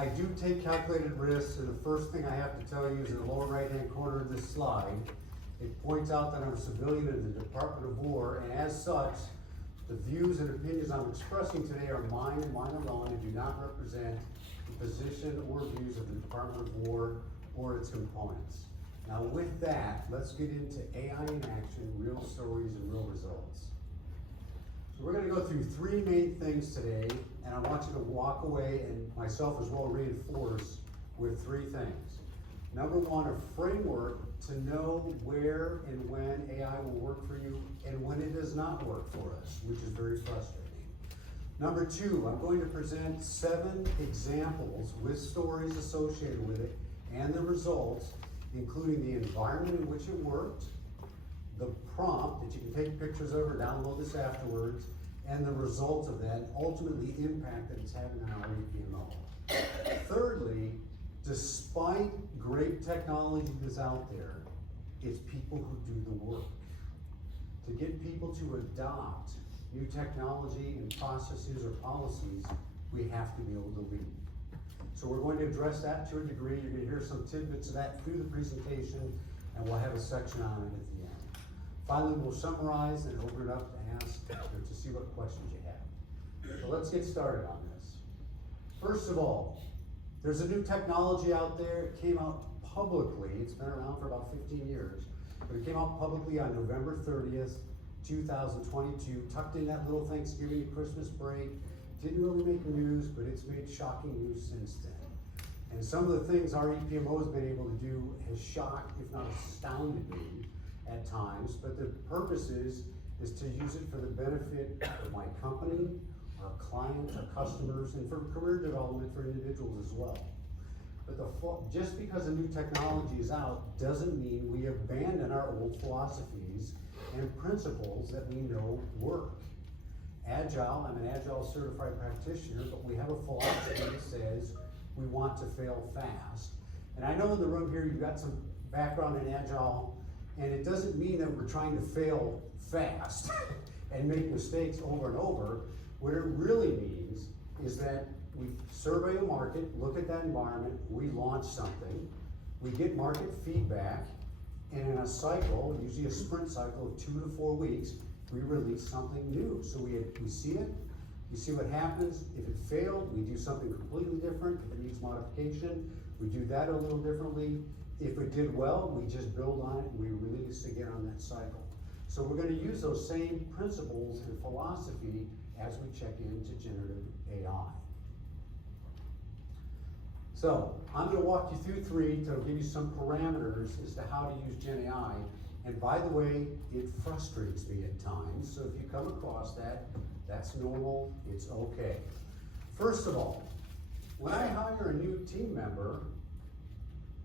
I do take calculated risks, and the first thing I have to tell you is in the lower right-hand corner of this slide, it points out that I'm a civilian in the Department of War, and as such, the views and opinions I'm expressing today are mine and mine alone and do not represent the position or views of the Department of War or its components. Now with that, let's get into AI in action, real stories and real results. So we're going to go through three main things today, and I want you to walk away, and myself as well, reinforce with three things. Number one, a framework to know where and when AI will work for you and when it does not work for us, which is very frustrating. Number two, I'm going to present 7 examples with stories associated with it and the results, including the environment in which it worked, the prompt that you can take pictures of or download this afterwards, and the results of that, ultimately the impact that it's having on our EPMO. Thirdly, despite great technology that's out there, it's people who do the work. To get people to adopt new technology and processes or policies, we have to be able to lead. So we're going to address that to a degree. You're going to hear some tidbits of that through the presentation, and we'll have a section on it at the end. Finally, we'll summarize and open it up to ask to see what questions you have. So let's get started on this. First of all, there's a new technology out there. It came out publicly. It's been around for about 15 years, but it came out publicly on November 30th, 2022, tucked in that little Thanksgiving and Christmas break. Didn't really make news, but it's made shocking news since then. And some of the things our EPMO has been able to do has shocked, if not astounded me at times, but the purpose is to use it for the benefit of my company, our clients, our customers, and for career development for individuals as well. But just because a new technology is out doesn't mean we abandon our old philosophies and principles that we know work. Agile, I'm an Agile certified practitioner, but we have a philosophy that says we want to fail fast. And I know in the room here you've got some background in Agile, and it doesn't mean that we're trying to fail fast and make mistakes over and over. What it really means is that we survey a market, look at that environment, we launch something, we get market feedback, and in a cycle, usually a sprint cycle of 2 to 4 weeks, we release something new. So we see it, we see what happens. If it failed, we do something completely different. If it needs modification, we do that a little differently. If it did well, we just build on it and we release again on that cycle. So we're going to use those same principles and philosophy as we check into generative AI. So I'm going to walk you through 3 to give you some parameters as to how to use GenAI. And by the way, it frustrates me at times. So if you come across that, that's normal, it's okay. First of all, when I hire a new team member,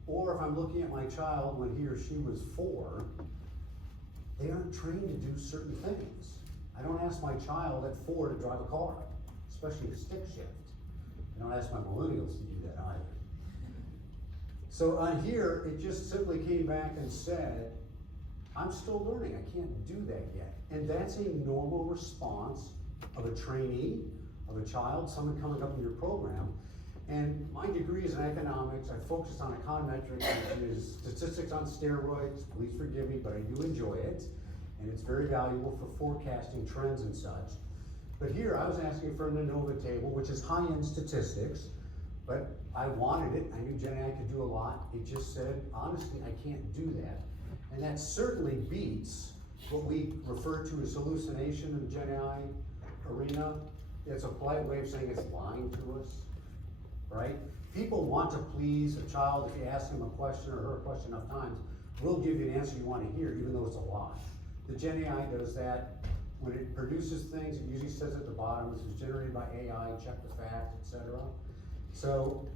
or if I'm looking at my child when he or she was 4, they aren't trained to do certain things. I don't ask my child at 4 to drive a car, especially a stick shift. I don't ask my millennials to do that either. So on here, it just simply came back and said, I'm still learning, I can't do that yet. And that's a normal response of a trainee, of a child, someone coming up in your program. And my degree is in economics. I focused on econometrics, which is statistics on steroids. Please forgive me, but I do enjoy it. And it's very valuable for forecasting trends and such. But here I was asking for an ANOVA table, which is high-end statistics, but I wanted it. I knew GenAI could do a lot. It just said, honestly, I can't do that. And that certainly beats what we refer to as hallucination in the GenAI arena. It's a polite way of saying it's lying to us, right? People want to please a child. If you ask him a question or her a question enough times, we'll give you an answer you want to hear, even though it's a lie. The GenAI does that. When it produces things, it usually says at the bottom, this was generated by AI, check the facts, etc. So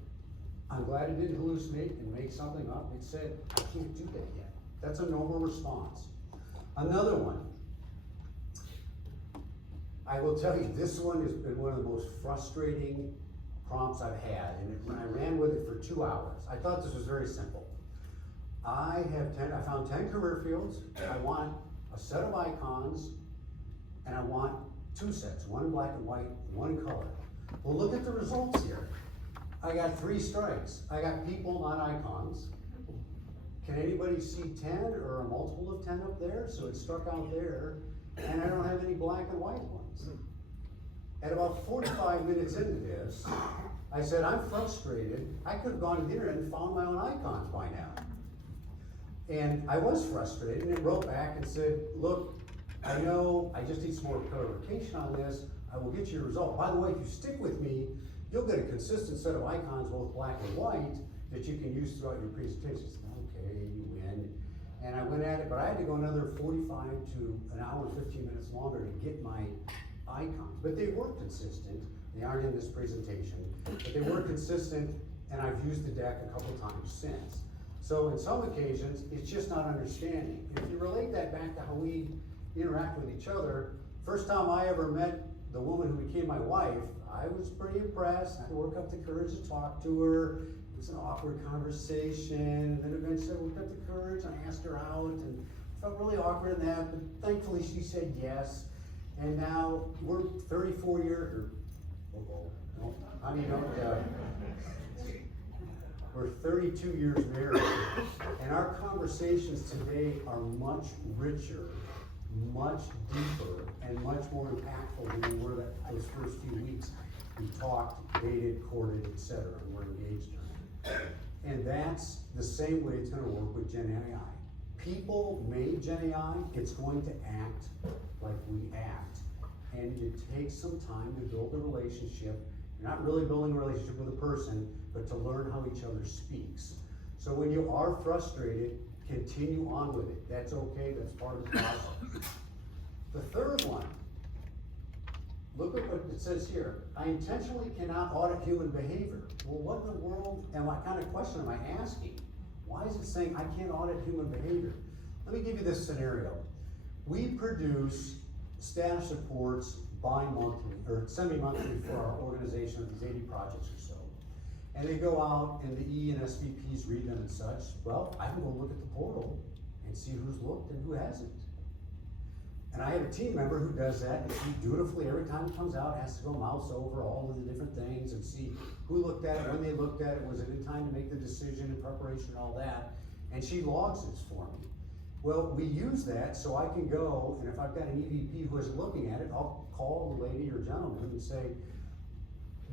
I'm glad it didn't hallucinate and make something up. It said, I can't do that yet. That's a normal response. Another one, I will tell you, this one has been one of the most frustrating prompts I've had, and I ran with it for 2 hours. I thought this was very simple. I found 10 career fields. I want a set of icons, and I want 2 sets, one in black and white, one in color. Well, look at the results here. I got 3 strikes. I got people, not icons. Can anybody see 10 or a multiple of 10 up there? So it's struck out there, and I don't have any black and white ones. At about 45 minutes into this, I said, I'm frustrated. I could have gone to the internet and found my own icons by now. And I was frustrated, and it wrote back and said, look, I know I just need some more clarification on this. I will get you a result. By the way, if you stick with me, you'll get a consistent set of icons, both black and white, that you can use throughout your presentation. Okay, you win. And I went at it, but I had to go another 45 to an hour and 15 minutes longer to get my icons. But they were consistent. They aren't in this presentation, but they were consistent, and I've used the deck a couple times since. So in some occasions, it's just not understanding. If you relate that back to how we interact with each other, first time I ever met the woman who became my wife, I was pretty impressed. I had to work up the courage to talk to her. It was an awkward conversation, and then eventually I worked up the courage and I asked her out, and I felt really awkward in that, but thankfully she said yes. And now we're 34 years, we're 32 years married, and our conversations today are much richer, much deeper, and much more impactful than they were those first few weeks. We talked, dated, courted, etc., and we're engaged in it. And that's the same way it's going to work with GenAI. People made GenAI, it's going to act like we act. And it takes some time to build a relationship. You're not really building a relationship with a person, but to learn how each other speaks. So when you are frustrated, continue on with it. That's okay, that's part of the process. The third one, look at what it says here. I intentionally cannot audit human behavior. Well, what in the world, and what kind of question am I asking? Why is it saying I can't audit human behavior? Let me give you this scenario. We produce status reports bi-monthly, or semi-monthly for our organization of these 80 projects or so. And they go out and the E and SVPs read them and such. Well, I can go look at the portal and see who's looked and who hasn't. And I have a team member who does that, and she dutifully, every time it comes out, has to go mouse over all of the different things and see who looked at it, when they looked at it, was it in time to make the decision in preparation and all that. And she logs this for me. Well, we use that so I can go, and if I've got an EVP who is looking at it, I'll call the lady or gentleman and say,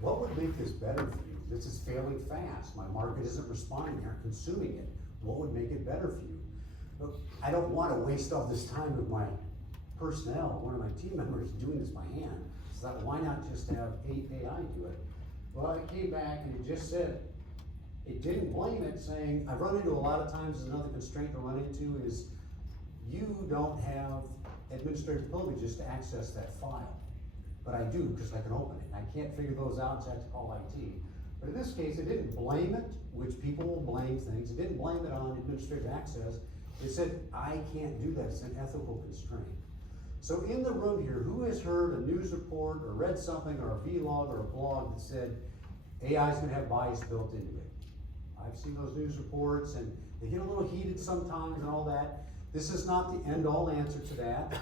what would make this better for you? This is failing fast. My market isn't responding, they're consuming it. What would make it better for you? Look, I don't want to waste all this time with my personnel, one of my team members doing this by hand. So why not just have AI do it? Well, it came back and it just said, it didn't blame it, saying, I've run into a lot of times, another constraint to run into is you don't have administrative privileges to access that file. But I do, because I can open it. I can't figure those out, so I have to call IT. But in this case, it didn't blame it, which people will blame things. It didn't blame it on administrative access. It said, I can't do that, it's an ethical constraint. So in the room here, who has heard a news report or read something or a vlog or a blog that said AI is going to have bias built into it? I've seen those news reports and they get a little heated sometimes and all that. This is not the end-all answer to that,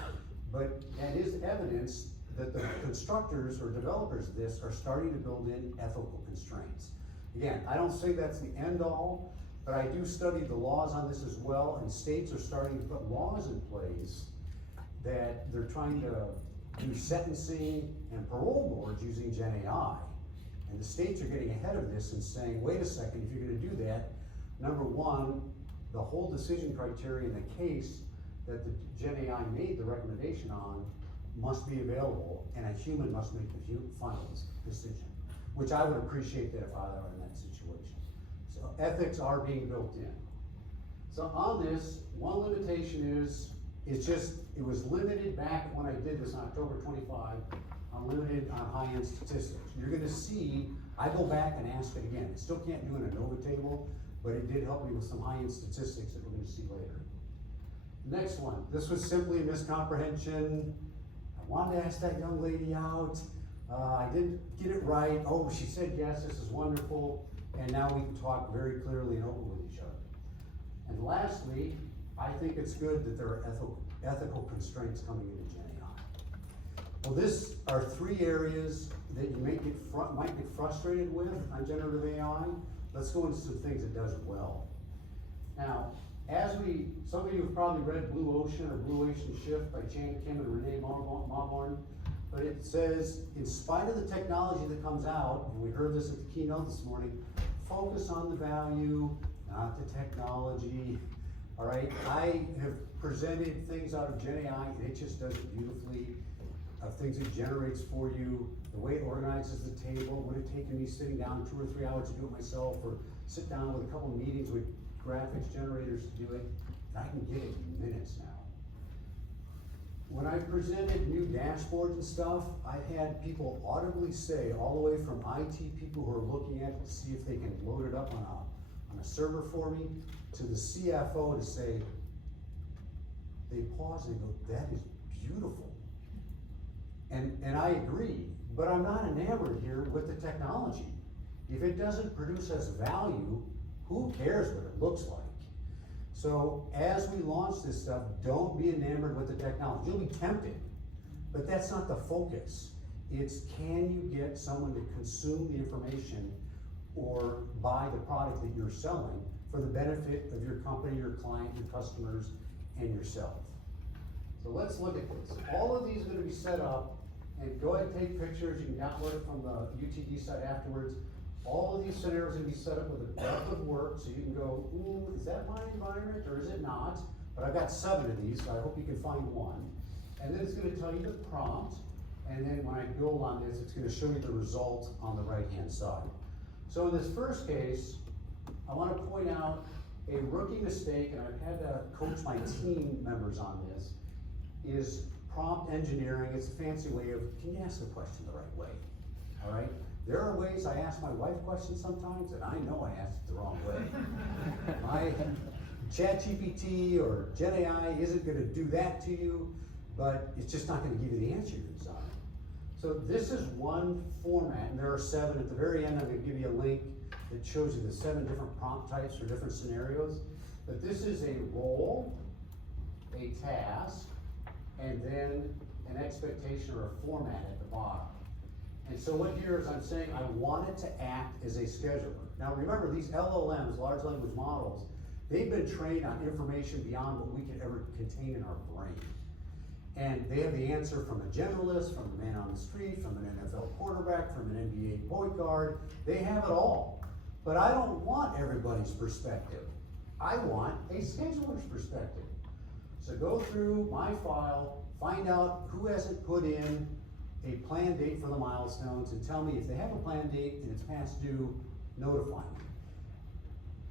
but that is evidence that the constructors or developers of this are starting to build in ethical constraints. Again, I don't say that's the end-all, but I do study the laws on this as well, and states are starting to put laws in place that they're trying to do sentencing and parole boards using GenAI. And the states are getting ahead of this and saying, wait a second, if you're gonna do that, number one, the whole decision criteria in the case that the GenAI made the recommendation on must be available, and a human must make the final decision, which I would appreciate that if I were in that situation. So ethics are being built in. So on this, one limitation is, it was limited back when I did this on October 25, I'm limited on high-end statistics. You're gonna see, I go back and ask it again. It still can't do an ANOVA table, but it did help me with some high-end statistics that we're gonna see later. Next one, this was simply a miscomprehension. I wanted to ask that young lady out. I didn't get it right. Oh, she said yes, this is wonderful. And now we can talk very clearly and open with each other. And lastly, I think it's good that there are ethical constraints coming into GenAI. Well, this are three areas that you might get frustrated with on generative AI. Let's go into some things it does well. Now, some of you have probably read Blue Ocean or Blue Ocean Shift by Chan Kim and Renee Mauborgne, but it says, in spite of the technology that comes out, and we heard this at the keynote this morning, focus on the value, not the technology. All right, I have presented things out of GenAI, and it just does it beautifully. Things it generates for you, the way it organizes the table, would have taken me sitting down 2 or 3 hours to do it myself, or sit down with a couple of meetings with graphics generators to do it, and I can get it in minutes now. When I presented new dashboards and stuff, I've had people audibly say, all the way from IT people who are looking at it to see if they can load it up on a server for me, to the CFO to say, they pause and they go, that is beautiful. And I agree, but I'm not enamored here with the technology. If it doesn't produce us value, who cares what it looks like? So as we launch this stuff, don't be enamored with the technology. You'll be tempted, but that's not the focus. It's, can you get someone to consume the information or buy the product that you're selling for the benefit of your company, your client, your customers, and yourself. So let's look at this. All of these are going to be set up, and go ahead and take pictures. You can download it from the UTD site afterwards. All of these scenarios are going to be set up with a breadth of work, so you can go, ooh, is that my environment or is it not? But I've got 7 of these, so I hope you can find one. And then it's going to tell you the prompt, and then when I build on this, it's going to show you the result on the right-hand side. So in this first case, I want to point out a rookie mistake, and I've had to coach my team members on this, is prompt engineering. It's a fancy way of, can you ask the question the right way? All right? There are ways I ask my wife questions sometimes, and I know I asked it the wrong way. My ChatGPT or GenAI isn't going to do that to you, but it's just not going to give you the answer you desire. So this is one format, and there are 7. At the very end, I'm going to give you a link that shows you the 7 different prompt types for different scenarios. But this is a role, a task, and then an expectation or a format at the bottom. And so what here is I'm saying I want it to act as a scheduler. Now remember, these LLMs, large language models, they've been trained on information beyond what we could ever contain in our brain. And they have the answer from a generalist, from a man on the street, from an NFL quarterback, from an NBA point guard. They have it all. But I don't want everybody's perspective. I want a scheduler's perspective. So go through my file, find out who hasn't put in a planned date for the milestones, and tell me if they have a planned date and it's past due, notify me.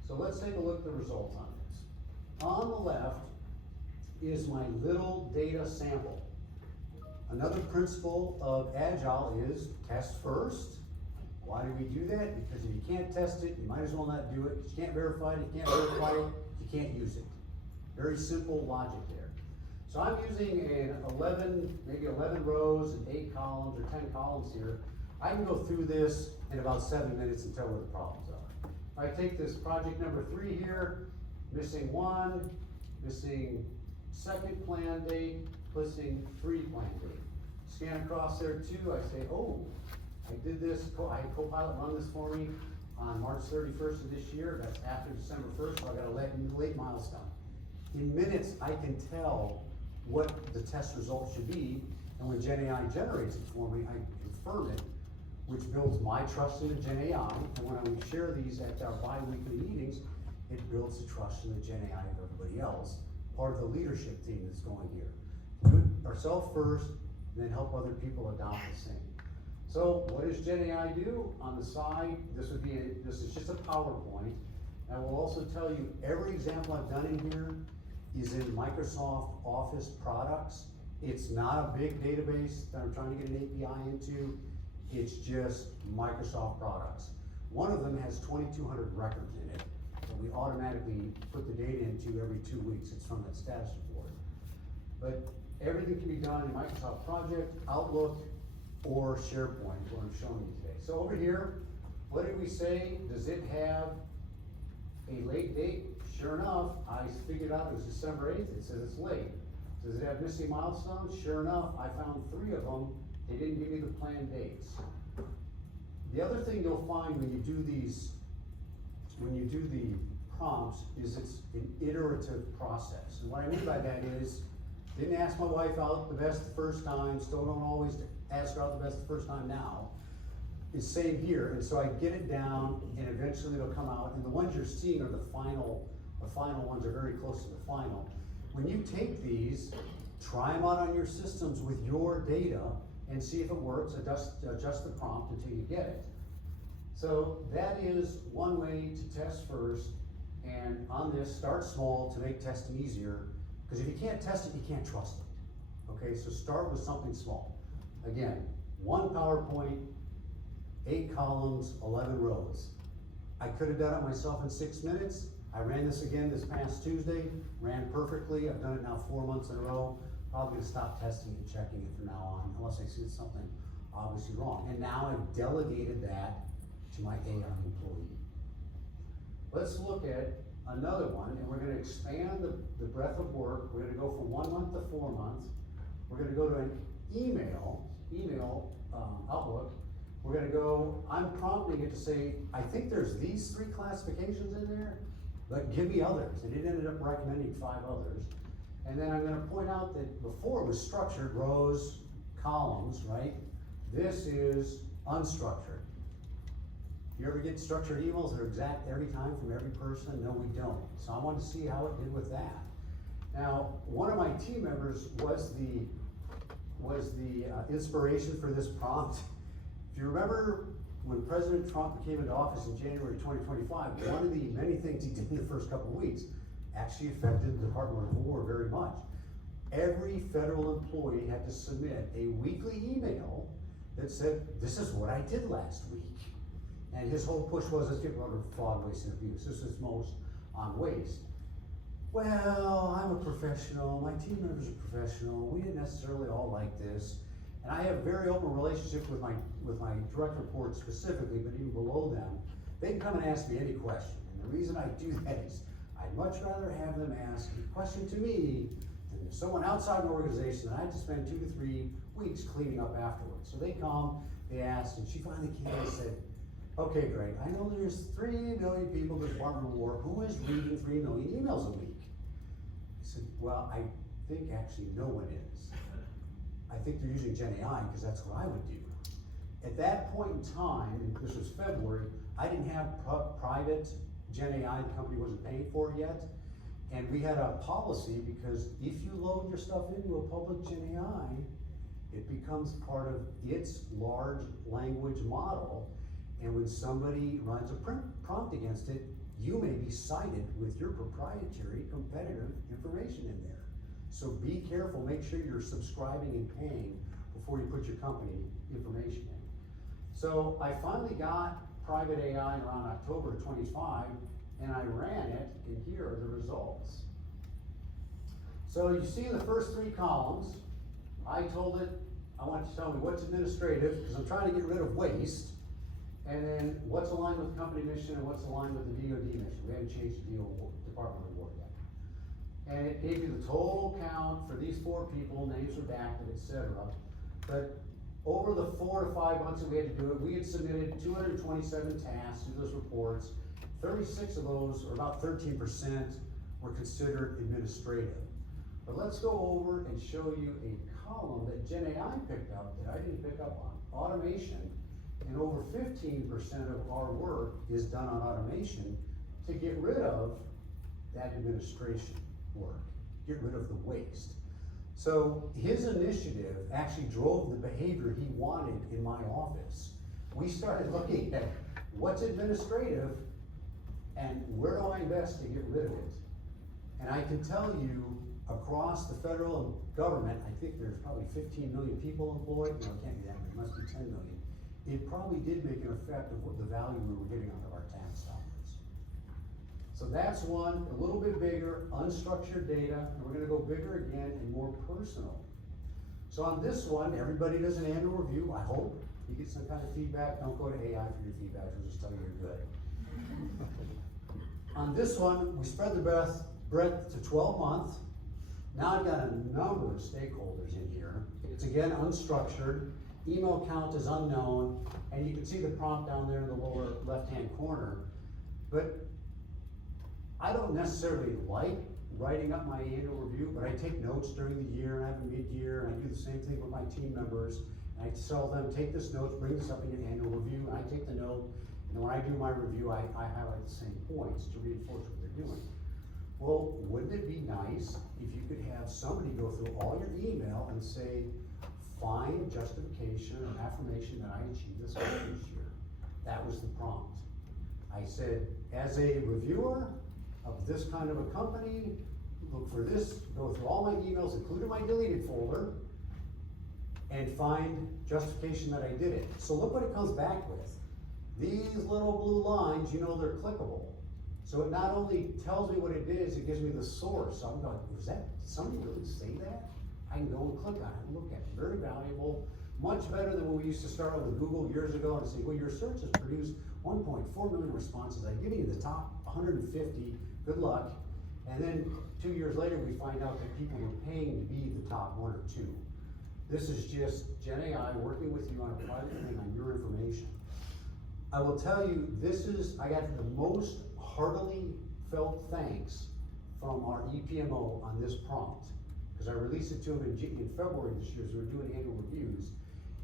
So let's take a look at the results on this. On the left is my little data sample. Another principle of Agile is test first. Why do we do that? Because if you can't test it, you might as well not do it. You can't verify it, you can't verify it, you can't use it. Very simple logic there. So I'm using maybe 11 rows and 8 columns or 10 columns here. I can go through this in about 7 minutes and tell where the problems are. If I take this project number 3 here, missing 1, missing second plan date, missing 3 plan date. Scan across there too, I say, oh, I did this, I had Copilot run this for me on March 31st of this year. That's after December 1st, so I got a late milestone. In minutes, I can tell what the test result should be, and when GenAI generates it for me, I confirm it, which builds my trust in the GenAI, and when I share these at our bi-weekly meetings, it builds the trust in the GenAI of everybody else, part of the leadership team that's going here. Do it ourselves first, and then help other people adopt the same. So what does GenAI do? On the side, this is just a PowerPoint. I will also tell you every example I've done in here is in Microsoft Office products. It's not a big database that I'm trying to get an API into. It's just Microsoft products. One of them has 2,200 records in it that we automatically put the data into every 2 weeks. It's from that status report. But everything can be done in Microsoft Project, Outlook, or SharePoint, is what I'm showing you today. So over here, what did we say? Does it have a late date? Sure enough, I figured out it was December 8th. It says it's late. Does it have missing milestones? Sure enough, I found 3 of them They didn't give me the planned dates. The other thing you'll find when you do the prompts is it's an iterative process. And what I mean by that is, didn't ask my wife out the best the first time, still don't always ask her out the best the first time now. It's same here, and so I get it down, and eventually it'll come out, and the ones you're seeing are the final ones are very close to the final. When you take these, try them out on your systems with your data, and see if it works, adjust the prompt until you get it. So that is one way to test first, and on this, start small to make testing easier, because if you can't test it, you can't trust it. Okay, so start with something small. Again, one PowerPoint, 8 columns, 11 rows. I could have done it myself in 6 minutes. I ran this again this past Tuesday, ran perfectly. I've done it now 4 months in a row. Probably gonna stop testing and checking it from now on, unless I see something obviously wrong. And now I've delegated that to my AI employee. Let's look at another one, and we're gonna expand the breadth of work. We're gonna go from 1 month to 4 months. We're gonna go to an email Outlook. We're gonna go, I'm prompting it to say, I think there's these 3 classifications in there, but give me others. And it ended up recommending 5 others. And then I'm gonna point out that before it was structured, rows, columns, right? This is unstructured. You ever get structured emails that are exact every time from every person? No, we don't. So I wanted to see how it did with that. Now, one of my team members was the inspiration for this prompt. If you remember when President Trump came into office in January 2025, one of the many things he did in the first couple of weeks actually affected the Department of War very much. Every federal employee had to submit a weekly email that said, this is what I did last week. And his whole push was, let's get rid of fraud, waste, and abuse. This is most on waste. Well, I'm a professional, my team members are professional, we didn't necessarily all like this. And I have a very open relationship with my direct reports specifically, but even below them, they can come and ask me any question. And the reason I do that is, I'd much rather have them ask a question to me than someone outside an organization that I have to spend 2 to 3 weeks cleaning up afterwards. So they come, they ask, and she finally came and said, okay, Greg, I know there's 3 million people in the Department of War. Who is reading 3 million emails a week? I said, well, I think actually no one is. I think they're using GenAI because that's what I would do. At that point in time, and this was February, I didn't have private GenAI, the company wasn't paying for it yet. And we had a policy because if you load your stuff into a public GenAI, it becomes part of its large language model. And when somebody runs a prompt against it, you may be cited with your proprietary competitive information in there. So be careful, make sure you're subscribing and paying before you put your company information in. So I finally got private AI around October of 25, and I ran it, and here are the results. So you see in the first 3 columns, I told it, I want you to tell me what's administrative, because I'm trying to get rid of waste, and then what's aligned with the company mission and what's aligned with the DoD mission. We haven't changed the Department of War yet. And it gave you the total count for these 4 people, names redacted, etc. But over the 4 to 5 months that we had to do it, we had submitted 227 tasks to those reports. 36 of those, or about 13%, were considered administrative. But let's go over and show you a column that GenAI picked up that I didn't pick up on. Automation, and over 15% of our work is done on automation to get rid of that administration work, get rid of the waste. So his initiative actually drove the behavior he wanted in my office. We started looking at what's administrative and where do I invest to get rid of it. And I can tell you, across the federal government, I think there's probably 15 million people employed. No, it can't be that many, it must be 10 million. It probably did make an effect of what the value we were getting out of our tax dollars. So that's one, a little bit bigger, unstructured data, and we're gonna go bigger again and more personal. So on this one, everybody does an annual review, I hope. You get some kind of feedback, don't go to AI for your feedback, we'll just tell you you're good. On this one, we spread the breadth to 12 months. Now I've got a number of stakeholders in here. It's again unstructured, email count is unknown, and you can see the prompt down there in the lower left-hand corner. But I don't necessarily like writing up my annual review, but I take notes during the year, and I have a mid-year, and I do the same thing with my team members. And I tell them, take this note, bring this up in your annual review, and I take the note, and when I do my review, I highlight the same points to reinforce what they're doing. Well, wouldn't it be nice if you could have somebody go through all your email and say, find justification or affirmation that I achieved this goal this year? That was the prompt. I said, as a reviewer of this kind of a company, look for this, go through all my emails, including my deleted folder, and find justification that I did it. So look what it comes back with. These little blue lines, you know they're clickable. So it not only tells me what it is, it gives me the source. So I'm going, did somebody really say that? I can go and click on it and look at it. Very valuable, much better than when we used to start with Google years ago and say, well, your search has produced 1.4 million responses. I'm giving you the top 150, good luck. And then 2 years later, we find out that people were paying to be the top 1 or 2. This is just GenAI working with you on a private thing on your information. I will tell you, I got the most heartily felt thanks from our EPMO on this prompt, because I released it to them in February this year, so we're doing annual reviews,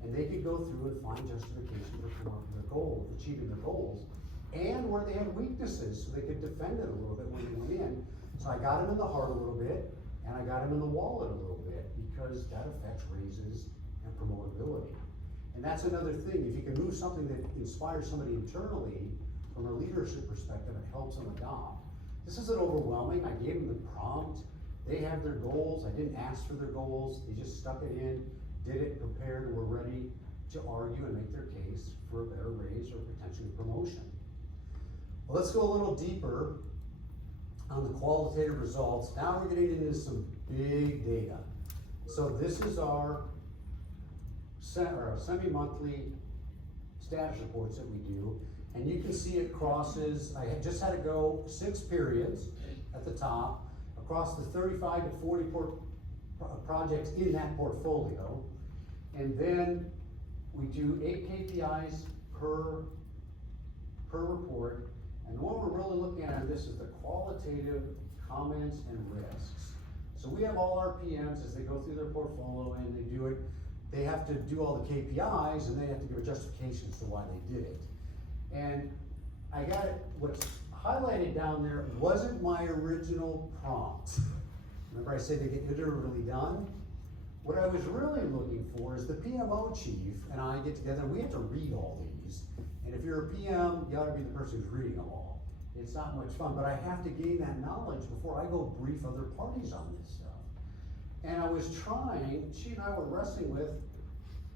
and they could go through and find justification for their goal, achieving their goals, and where they had weaknesses, so they could defend it a little bit when they went in. So I got them in the heart a little bit, and I got them in the wallet a little bit, because that affects raises and promotability. And that's another thing, if you can move something that inspires somebody internally, from a leadership perspective, it helps them adopt. This isn't overwhelming. I gave them the prompt. They have their goals. I didn't ask for their goals. They just stuck it in, did it, prepared, and were ready to argue and make their case for a better raise or potentially promotion. Well, let's go a little deeper on the qualitative results. Now we're getting into some big data. So this is our semi-monthly status reports that we do. And you can see it crosses, I just had to go 6 periods at the top, across the 35 to 40 projects in that portfolio. And then we do 8 KPIs per report. And the one we're really looking at on this is the qualitative comments and risks. So we have all our PMs as they go through their portfolio and they do it. They have to do all the KPIs and they have to give a justification as to why they did it. And I got it, what's highlighted down there wasn't my original prompt. Remember I said they get iteratively done? What I was really looking for is the PMO chief and I get together and we have to read all these. And if you're a PM, you ought to be the person who's reading them all. It's not much fun, but I have to gain that knowledge before I go brief other parties on this stuff. And I was trying, she and I were wrestling with,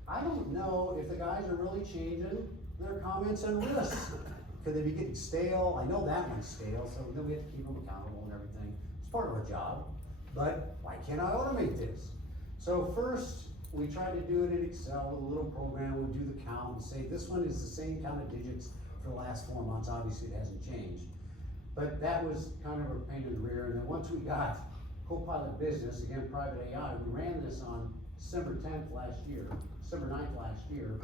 I don't know if the guys are really changing their comments and risks. Could they be getting stale? I know that one's stale, so then we have to keep them accountable and everything. It's part of our job, but why can't I automate this? So first, we try to do it in Excel with a little program. We do the count and say, this one is the same count of digits for the last 4 months. Obviously, it hasn't changed. But that was kind of a pain in the rear. And then once we got Copilot Business, again, private AI, we ran this on December 10th last year, December 9th last year,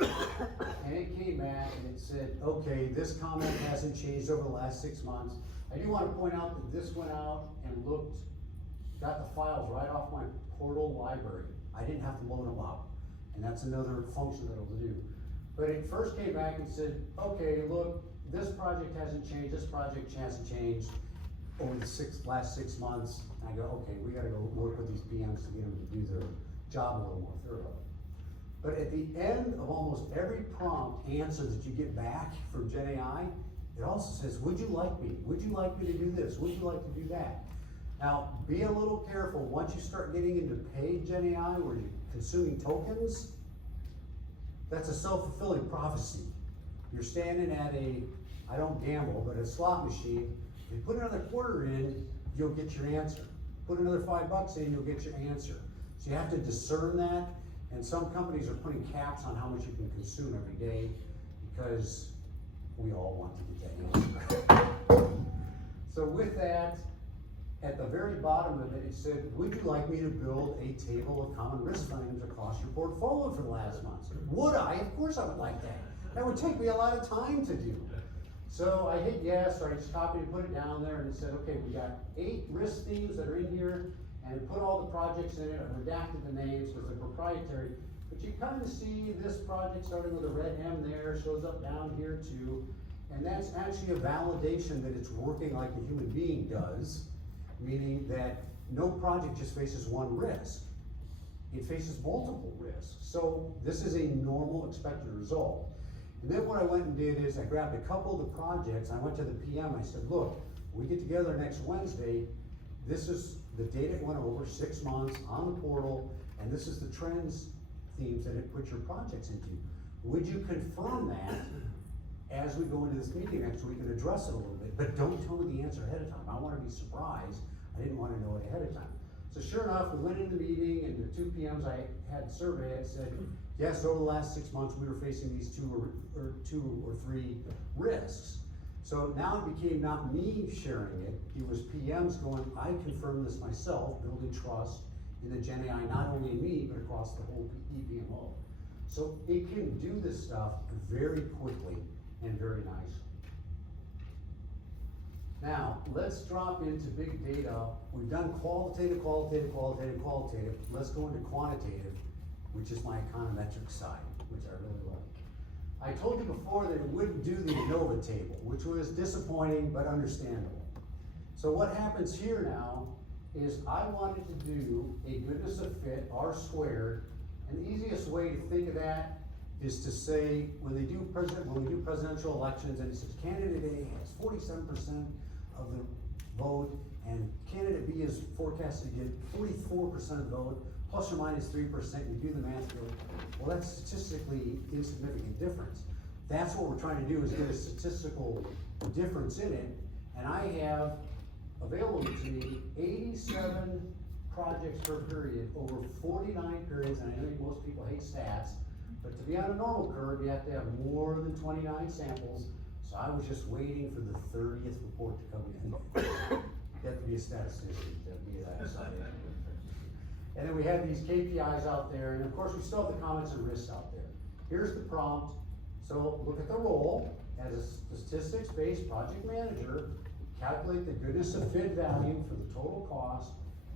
and it came back and it said, okay, this comment hasn't changed over the last 6 months. I do want to point out that this went out and got the files right off my portal library. I didn't have to load them up, and that's another function that it'll do. But it first came back and said, okay, look, this project hasn't changed, this project hasn't changed over the last 6 months. And I go, okay, we gotta go work with these PMs to get them to do their job a little more thoroughly. But at the end of almost every prompt answer that you get back from GenAI, it also says, would you like me? Would you like me to do this? Would you like to do that? Now, be a little careful. Once you start getting into paid GenAI where you're consuming tokens, that's a self-fulfilling prophecy. You're standing at I don't gamble, but a slot machine. If you put another quarter in, you'll get your answer. Put another $5 in, you'll get your answer. So you have to discern that, and some companies are putting caps on how much you can consume every day because we all want to get that answer. So with that, at the very bottom of it, it said, would you like me to build a table of common risk claims across your portfolio for the last month? Would I? Of course I would like that. That would take me a lot of time to do. So I hit yes, or I just copied and put it down there, and it said, okay, we got 8 risk themes that are in here, and it put all the projects in it. I redacted the names because they're proprietary. But you kind of see this project starting with a red M there, shows up down here too. And that's actually a validation that it's working like a human being does, meaning that no project just faces one risk. It faces multiple risks. So this is a normal expected result. And then what I went and did is I grabbed a couple of the projects, I went to the PM, I said, look, we get together next Wednesday, this is the data it went over, 6 months on the portal, and this is the trends themes that it put your projects into. Would you confirm that as we go into this meeting next week and address it a little bit? But don't tell me the answer ahead of time. I want to be surprised. I didn't want to know it ahead of time. So sure enough, we went into the meeting, and the 2 PMs I had surveyed, it said, yes, over the last 6 months, we were facing these two or three risks. So now it became not me sharing it, it was PMs going, I confirmed this myself, building trust in the GenAI, not only in me, but across the whole EPMO. So it can do this stuff very quickly and very nicely. Now, let's drop into big data. We've done qualitative. Let's go into quantitative, which is my econometric side, which I really like. I told you before that it wouldn't do the ANOVA table, which was disappointing but understandable. So what happens here now is I wanted to do a goodness of fit, R squared, and the easiest way to think of that is to say, when we do presidential elections, and it says candidate A has 47% of the vote, and candidate B is forecasted to get 44% of the vote, plus or minus 3%, you do the math, you go, well, that's statistically insignificant difference. That's what we're trying to do, is get a statistical difference in it, and I have available to me 87 projects per period over 49 periods, and I know most people hate stats, but to be on a normal curve, you have to have more than 29 samples, so I was just waiting for the 30th report to come in. You have to be a statistician to be that excited. And then we have these KPIs out there, and of course we still have the comments and risks out there. Here's the prompt. So look at the role as a statistics-based project manager, calculate the goodness of fit value for the total cost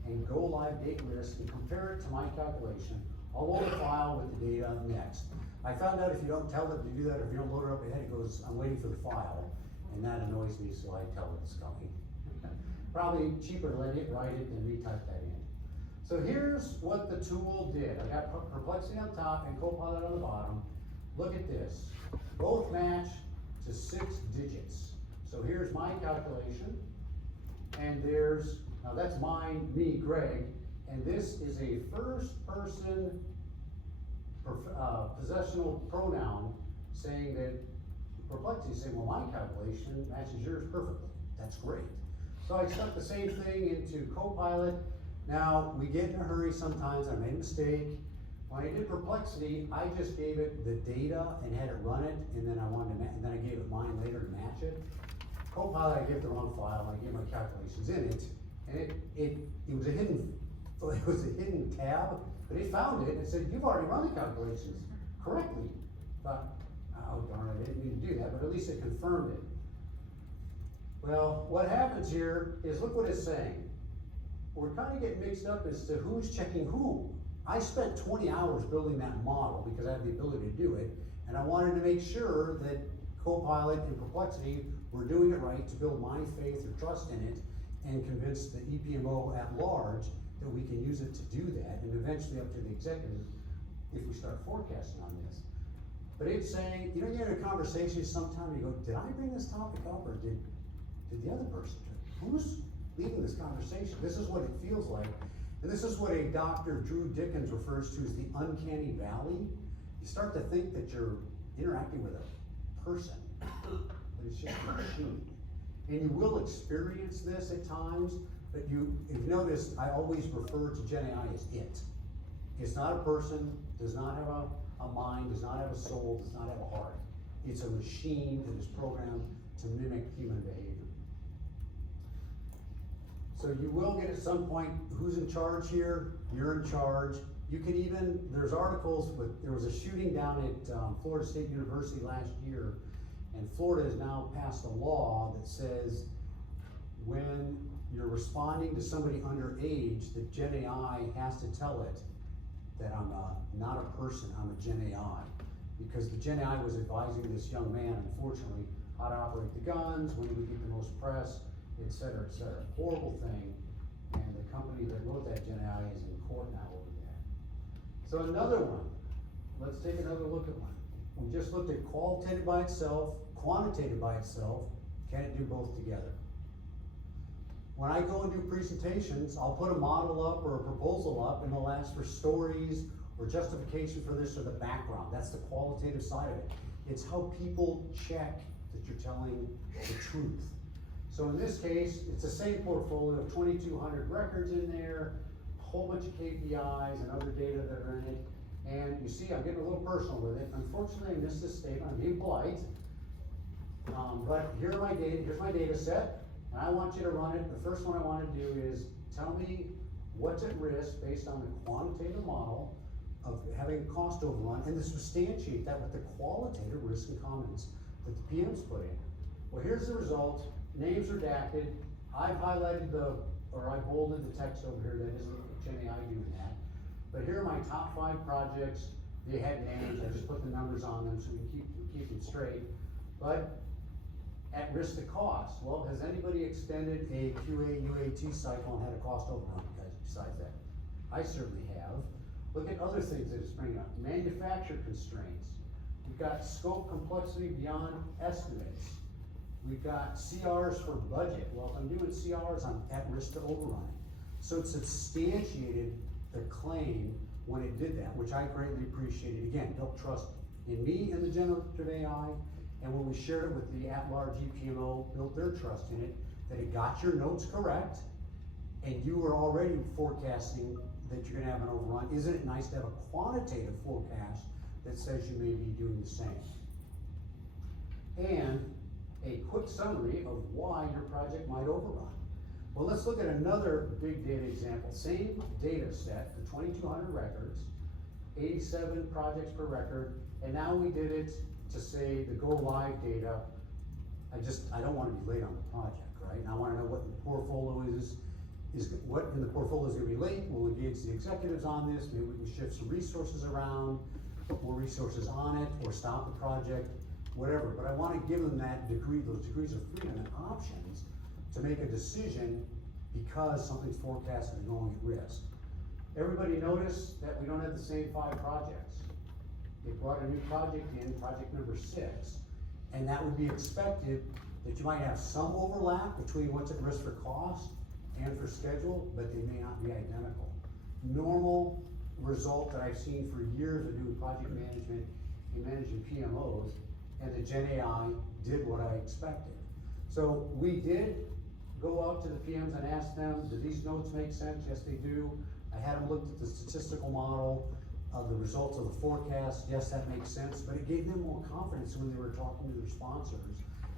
and go live date risk, and compare it to my calculation. I'll load a file with the data next. I found out if you don't tell it to do that, or if you don't load it up ahead, it goes, I'm waiting for the file, and that annoys me, so I tell it it's coming. Probably cheaper to let it write it than retype that in. So here's what the tool did. I got Perplexity on top and Copilot on the bottom. Look at this. Both match to 6 digits. So here's my calculation, and there's, now that's mine, me, Greg, and this is a first person possessional pronoun saying that Perplexity is saying, well, my calculation matches yours perfectly. That's great. So I stuck the same thing into Copilot. Now, we get in a hurry sometimes, I made a mistake. When I did Perplexity, I just gave it the data and had it run it, and then I gave it mine later to match it. Copilot, I gave the wrong file, and I gave my calculations in it, and it was a hidden tab, but it found it and said, you've already run the calculations correctly. But, oh darn it, I didn't mean to do that, but at least it confirmed it. Well, what happens here is, look what it's saying. We're kind of getting mixed up as to who's checking who. I spent 20 hours building that model because I have the ability to do it, and I wanted to make sure that Copilot and Perplexity were doing it right to build my faith or trust in it and convince the EPMO at large that we can use it to do that, and eventually up to the executive if we start forecasting on this. But it's saying, you know, you're in a conversation sometime, you go, did I bring this topic up, or did the other person? Who's leading this conversation? This is what it feels like. And this is what a Dr. Drew Dickens refers to as the uncanny valley. You start to think that you're interacting with a person, but it's just a machine. And you will experience this at times, but if you notice, I always refer to GenAI as it. It's not a person, does not have a mind, does not have a soul, does not have a heart. It's a machine that is programmed to mimic human behavior. So you will get at some point, who's in charge here? You're in charge. You can even, there's articles there was a shooting down at Florida State University last year, and Florida has now passed a law that says when you're responding to somebody underage, the GenAI has to tell it that I'm not a person, I'm a GenAI. Because the GenAI was advising this young man, unfortunately, how to operate the guns, when he would get the most press, et cetera, et cetera. Horrible thing, and the company that wrote that GenAI is in court now over that. So another one, let's take another look at one. We just looked at qualitative by itself, quantitative by itself. Can it do both together? When I go and do presentations, I'll put a model up or a proposal up, and it'll ask for stories or justification for this or the background. That's the qualitative side of it. It's how people check that you're telling the truth. So in this case, it's the same portfolio of 2,200 records in there, a whole bunch of KPIs and other data that are in it. And you see, I'm getting a little personal with it. Unfortunately, I missed this statement. I'm being polite. But here's my data set, and I want you to run it. The first one I want to do is tell me what's at risk based on the quantitative model of having a cost overrun, and to substantiate that with the qualitative risk and comments that the PMs put in. Well, here's the result. Names redacted. I've highlighted I bolded the text over here. That isn't GenAI doing that. But here are my top 5 projects. They had names. I just put the numbers on them so we can keep them straight. But at risk to cost. Well, has anybody extended a QA UAT cycle and had a cost overrun besides that? I certainly have. Look at other things that it's bringing up. Manufacturer constraints. We've got scope complexity beyond estimates. We've got CRs for budget. Well, if I'm doing CRs, I'm at risk to overrun. So it substantiated the claim when it did that, which I greatly appreciated. Again, built trust in me and the generative AI, and when we shared it with the at-large EPMO, built their trust in it, that it got your notes correct, and you were already forecasting that you're gonna have an overrun. Isn't it nice to have a quantitative forecast that says you may be doing the same? And a quick summary of why your project might overrun. Well, let's look at another big data example. Same data set for 2,200 records, 87 projects per record, and now we did it to say the go live data. I don't want to be late on the project, right? And I want to know what the portfolio is what in the portfolio is going to be late. We'll engage the executives on this. Maybe we can shift some resources around, put more resources on it, or stop the project, whatever. But I want to give them that degree, those degrees of freedom and options to make a decision because something's forecasted and going at risk. Everybody notice that we don't have the same 5 projects. They brought a new project in, project number 6, and that would be expected that you might have some overlap between what's at risk for cost and for schedule, but they may not be identical. Normal result that I've seen for years of doing project management and managing PMOs, and the GenAI did what I expected. So we did go out to the PMs and ask them, do these notes make sense? Yes, they do. I had them look at the statistical model, the results of the forecast. Yes, that makes sense, but it gave them more confidence when they were talking to their sponsors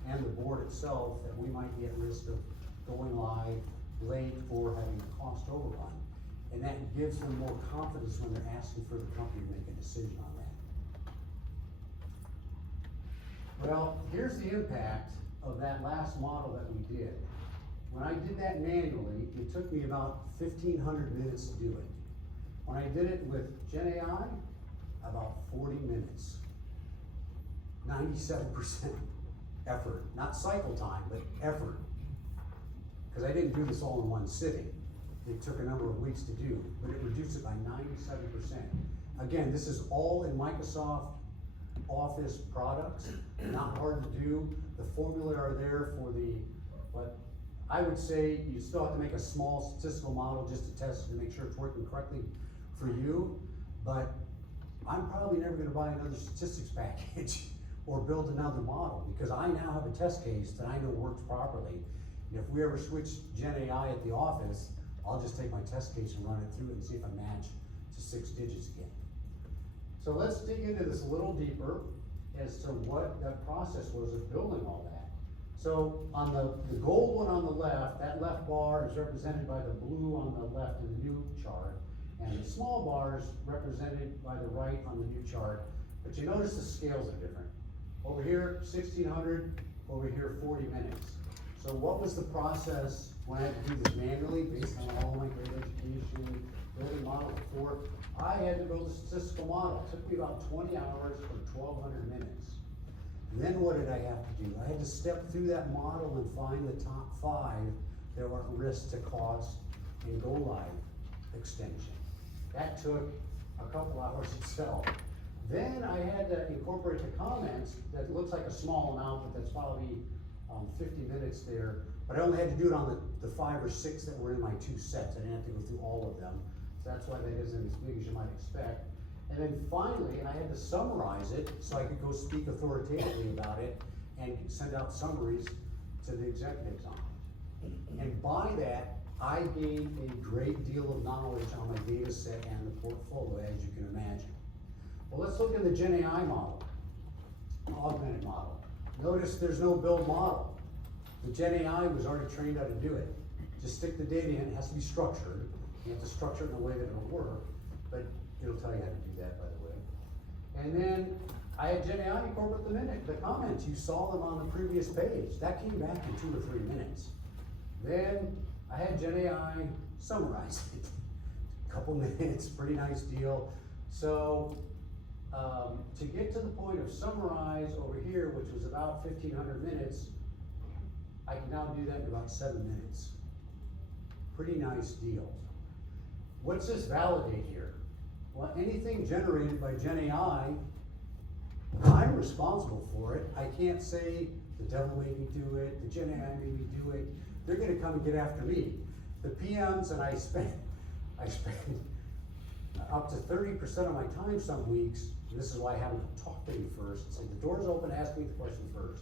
and the board itself that we might be at risk of going live late or having a cost overrun. And that gives them more confidence when they're asking for the company to make a decision on that. Well, here's the impact of that last model that we did. When I did that manually, it took me about 1,500 minutes to do it. When I did it with GenAI, about 40 minutes. 97% effort, not cycle time, but effort. Because I didn't do this all in one sitting. It took a number of weeks to do, but it reduced it by 97%. Again, this is all in Microsoft Office products, not hard to do. The formula are there for but I would say you still have to make a small statistical model just to test to make sure it's working correctly for you, but I'm probably never gonna buy another statistics package or build another model because I now have a test case that I know works properly. And if we ever switch GenAI at the office, I'll just take my test case and run it through it and see if I match to 6 digits again. So let's dig into this a little deeper as to what that process was of building all that. So on the gold one on the left, that left bar is represented by the blue on the left in the new chart, and the small bar is represented by the right on the new chart. But you notice the scales are different. Over here, 1600, over here, 40 minutes. So what was the process when I had to do this manually, based on all my great education, building model before? I had to build a statistical model. It took me about 20 hours for 1200 minutes. And then what did I have to do? I had to step through that model and find the top 5 that were at risk to cost and go live extension. That took a couple hours itself. Then I had to incorporate the comments. That looks like a small amount, but that's probably 50 minutes there. But I only had to do it on the 5 or 6 that were in my 2 sets. I didn't have to go through all of them. So that's why that isn't as big as you might expect. And then finally, I had to summarize it so I could go speak authoritatively about it and send out summaries to the executives on it. And by that, I gained a great deal of knowledge on my data set and the portfolio, as you can imagine. Well, let's look at the GenAI model, augmented model. Notice there's no build model. The GenAI was already trained how to do it. Just stick the data in, it has to be structured. You have to structure it in a way that it'll work, but it'll tell you how to do that, by the way. And then I had GenAI incorporate the comments. You saw them on the previous page. That came back in 2 or 3 minutes. Then I had GenAI summarize it. A couple minutes, pretty nice deal. So to get to the point of summarize over here, which was about 1500 minutes, I can now do that in about 7 minutes. Pretty nice deal. What's this validate here? Well, anything generated by GenAI, I'm responsible for it. I can't say the devil made me do it, the GenAI made me do it. They're gonna come and get after me. The PMs, and I spend up to 30% of my time some weeks, and this is why I haven't talked to you first, and say the door's open, ask me the question first.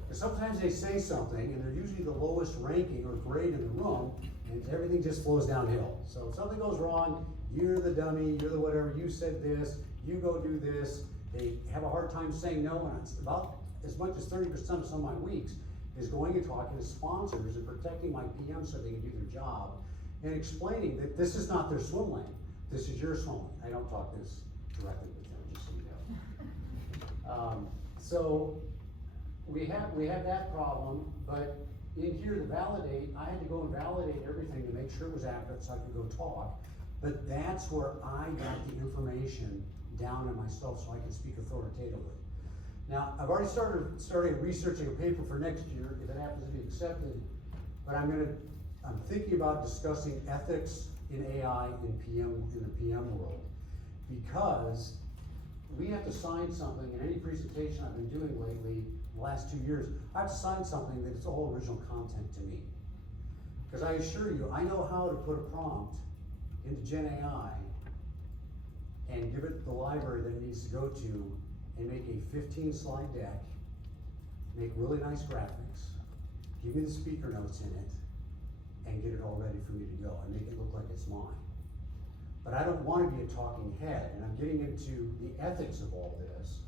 Because sometimes they say something, and they're usually the lowest ranking or grade in the room, and everything just flows downhill. So if something goes wrong, you're the dummy, you're the whatever, you said this, you go do this. They have a hard time saying no, and it's about as much as 30% of some of my weeks is going and talking to sponsors and protecting my PM so they can do their job, and explaining that this is not their swim lane, this is your swim lane. I don't talk this directly with them, just so you know. So we have that problem, but in here to validate, I had to go and validate everything to make sure it was accurate so I could go talk. But that's where I got the information down in myself so I can speak authoritatively. Now, I've already started researching a paper for next year, if it happens to be accepted, but I'm thinking about discussing ethics in AI in the PM world, because we have to sign something in any presentation I've been doing lately, the last 2 years, I have to sign something that it's all original content to me. Because I assure you, I know how to put a prompt into GenAI and give it the library that it needs to go to and make a 15-slide deck, make really nice graphics, give me the speaker notes in it, and get it all ready for me to go and make it look like it's mine. But I don't want to be a talking head, and I'm getting into the ethics of all this.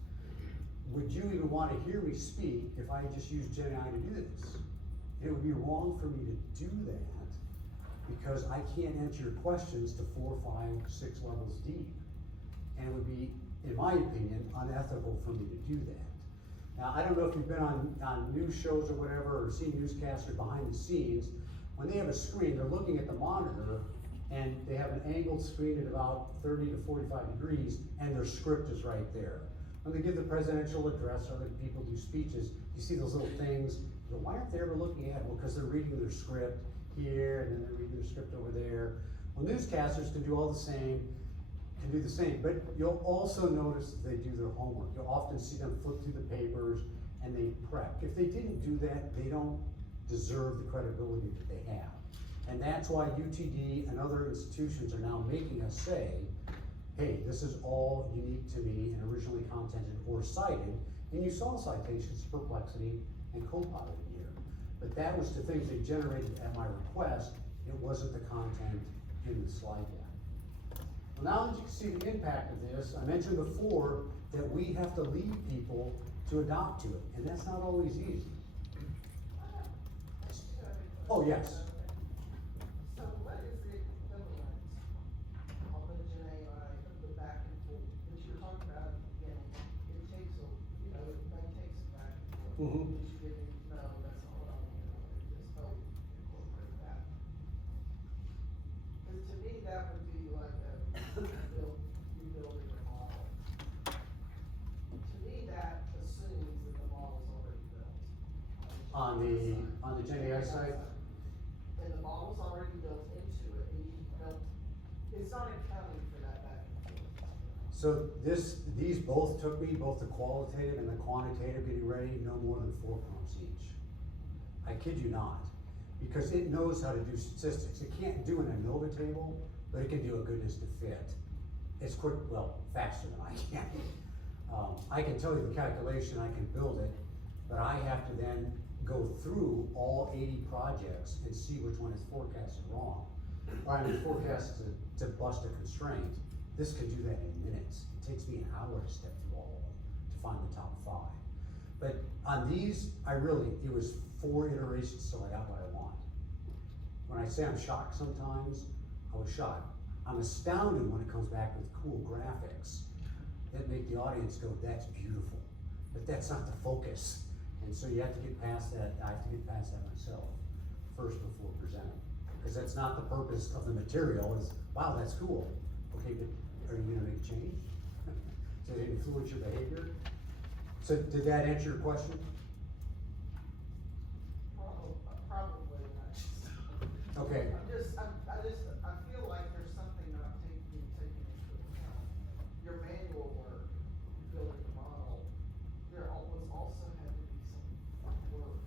Would you even want to hear me speak if I just used GenAI to do this? It would be wrong for me to do that because I can't answer your questions to 4, 5, 6 levels deep. And it would be, in my opinion, unethical for me to do that. Now, I don't know if you've been on news shows or whatever, or seen newscasters behind the scenes. When they have a screen, they're looking at the monitor, and they have an angled screen at about 30 to 45 degrees, and their script is right there. When they give the presidential address or the people do speeches, you see those little things. You go, why aren't they ever looking at it? Well, because they're reading their script here, and then they're reading their script over there. Well, newscasters can do all the same, can do the same, but you'll also notice that they do their homework. You'll often see them flip through the papers, and they prep. If they didn't do that, they don't deserve the credibility that they have. And that's why UTD and other institutions are now making us say, hey, this is all unique to me and originally contented or cited. And you saw citations to Perplexity and Copilot in here. But that was the things they generated at my request. It wasn't the content in the slide deck. Well, now that you can see the impact of this, I mentioned before that we have to lead people to adopt to it. And that's not always easy. Oh, yes. So what is the equivalent on the GenAI of the back and forth, that you were talking about at the beginning? It takes a, you know, it may take some back and forth. Mhm. That you didn't, no, that's not what I want to do, just help incorporate that. Cause to me, that would be like you building a model. To me, that assumes that the model's already built. On the GenAI side? And the model's already built into it, and you don't, it's not accounting for that back and forth. So these both took me, both the qualitative and the quantitative getting ready, no more than 4 prompts each. I kid you not, because it knows how to do statistics. It can't do an ANOVA table, but it can do a goodness to fit. It's quick, well, faster than I can. I can tell you the calculation, I can build it, but I have to then go through all 80 projects and see which one is forecasted wrong. Or I mean, forecasted to bust a constraint. This can do that in minutes. It takes me an hour to step through all of them to find the top 5. But on these, it was 4 iterations till I got what I want. When I say I'm shocked sometimes, I was shocked. I'm astounded when it comes back with cool graphics that make the audience go, that's beautiful. But that's not the focus. And so you have to get past that, I have to get past that myself first before presenting. Because that's not the purpose of the material, is, wow, that's cool. Okay, but are you gonna make a change? Does it influence your behavior? So did that answer your question? Probably not. Okay. I feel like there's something not being taken into account. Your manual work, building the model, there always also had to be some work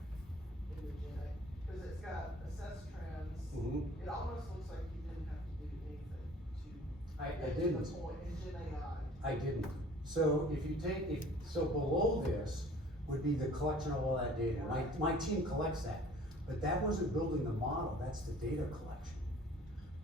in the GenAI, because it's got assess trends. Mhm. It almost looks like you didn't have to do anything to I get to didn't. the point in GenAI. I didn't. So if you take, so below this would be the collection of all that data. My team collects that, but that wasn't building the model, that's the data collection.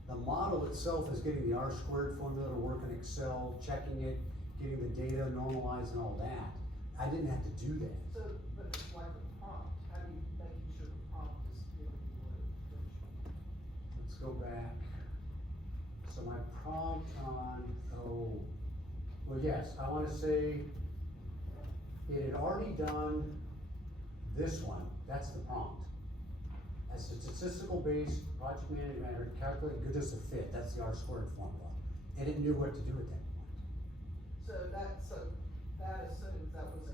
The model itself is getting the R² formula to work in Excel, checking it, getting the data normalized and all that. I didn't have to do that. So, but it's like a prompt, how do you, making sure the prompt is giving you what it. Let's go back. So my prompt on, well, yes, I wanna say it had already done this one, that's the prompt. As a statistical based project management, calculate goodness of fit, that's the R² formula. And it knew what to do at that point. So that assumes that was a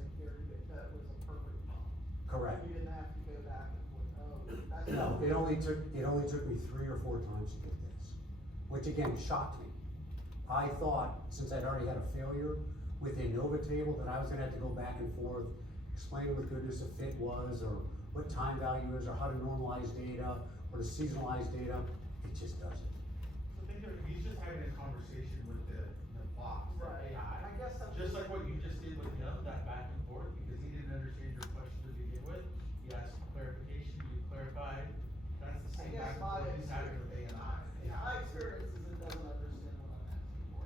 that was a perfect prompt. Correct. You didn't have to go back and forth, that's. No, it only took me 3 or 4 times to get this, which again shocked me. I thought, since I'd already had a failure with the ANOVA table, that I was gonna have to go back and forth, explain what goodness of fit was, or what time value is, or how to normalize data, or to seasonalize data. It just doesn't. So I think he's just having a conversation with the box, the Right. AI. I guess I'm Just like what you just did with him, that back and forth, because he didn't understand your question to begin with. You asked clarification, you clarified. That's the same back and forth he's having with AI. My experience is it doesn't understand what I'm asking for,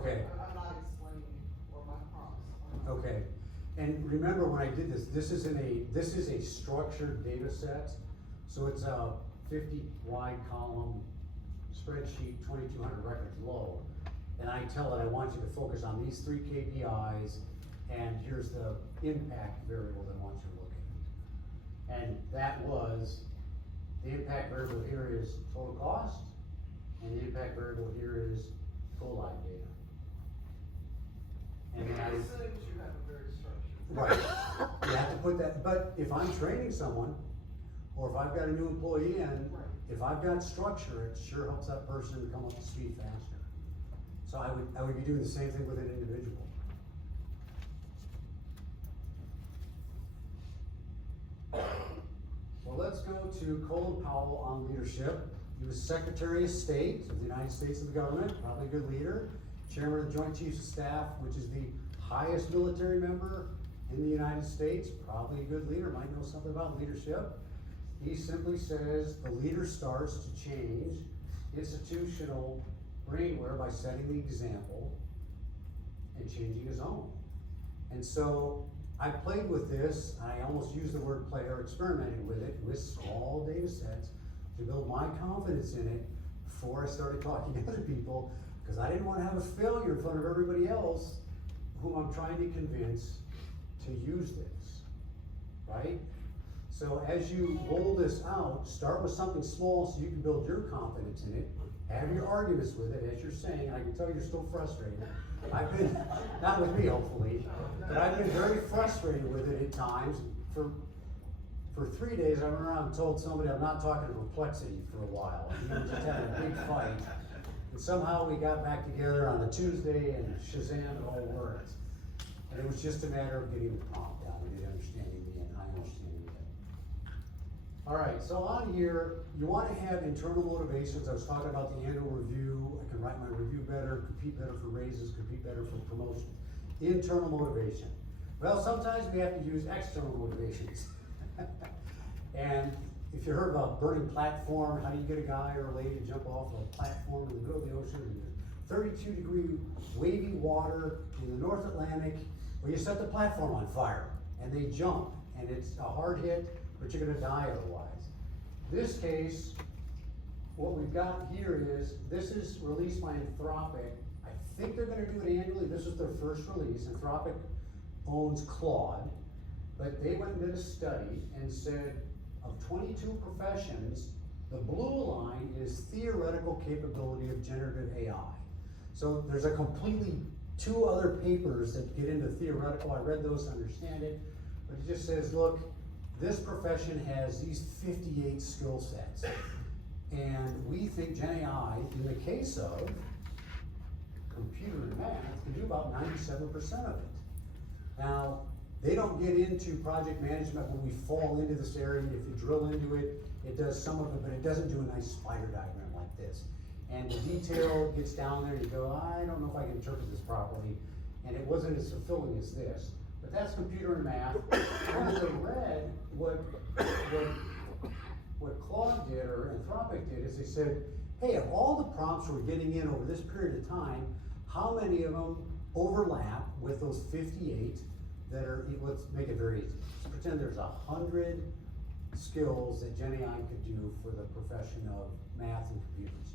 Okay. I'm not explaining, or my prompts. Okay, and remember when I did this, this is a structured data set. So it's a 50 wide column spreadsheet, 2,200 records low. And I tell it, I want you to focus on these 3 KPIs, and here's the impact variable that I want you to look at. And that was, the impact variable here is total cost, and the impact variable here is full live data. And then It assumes you have a very structured. right, you have to put that, but if I'm training someone, or if I've got a new employee in, Right. if I've got structure, it sure helps that person come up to speed faster. So I would be doing the same thing with an individual. Well, let's go to Colin Powell on leadership. He was Secretary of State of the United States of the government, probably a good leader. Chairman of the Joint Chiefs of Staff, which is the highest military member in the United States, probably a good leader, might know something about leadership. He simply says the leader starts to change institutional brainware by setting the example and changing his own. And so I played with this, I almost used the word play or experimented with it with small small data sets to build my confidence in it before I started talking to other people, because I didn't want to have a failure in front of everybody else whom I'm trying to convince to use this, right? So as you roll this out, start with something small so you can build your confidence in it, have your arguments with it, as you're saying, and I can tell you're still frustrated. I've been, not with me hopefully, but I've been very frustrated with it at times. For 3 days, I went around and told somebody I'm not talking to Perplexity for a while. And we were just having a big fight. And somehow we got back together on a Tuesday and Shazam, it all worked. And it was just a matter of getting the prompt down and it understanding me and I understanding it. All right, so on here, you want to have internal motivations. I was talking about the annual review. I can write my review better, compete better for raises, compete better for promotion. Internal motivation. Well, sometimes we have to use external motivations. And if you heard about burning platform, how do you get a guy or a lady to jump off a platform in the middle of the ocean and there's 32-degree wavy water in the North Atlantic, where you set the platform on fire and they jump and it's a hard hit, but you're gonna die otherwise. This case, what we've got here is, this is released by Anthropic. I think they're gonna do it annually. This is their first release. Anthropic owns Claude, but they went and did a study and said of 22 professions, the blue line is theoretical capability of generative AI. So there's a completely 2 other papers that get into theoretical. I read those to understand it, but it just says, look, this profession has these 58 skill sets. And we think GenAI, in the case of computer and math, can do about 97% of it. Now, they don't get into project management when we fall into this area. If you drill into it, it does some of it, but it doesn't do a nice spider diagram like this. And the detail gets down there, you go, I don't know if I can interpret this properly. And it wasn't as fulfilling as this. But that's computer and math. When they read what Claude did, or Anthropic did, is they said, hey, of all the prompts we're getting in over this period of time, how many of them overlap with those 58 that are, let's make it very easy. Let's pretend there's 100 skills that GenAI could do for the profession of math and computers.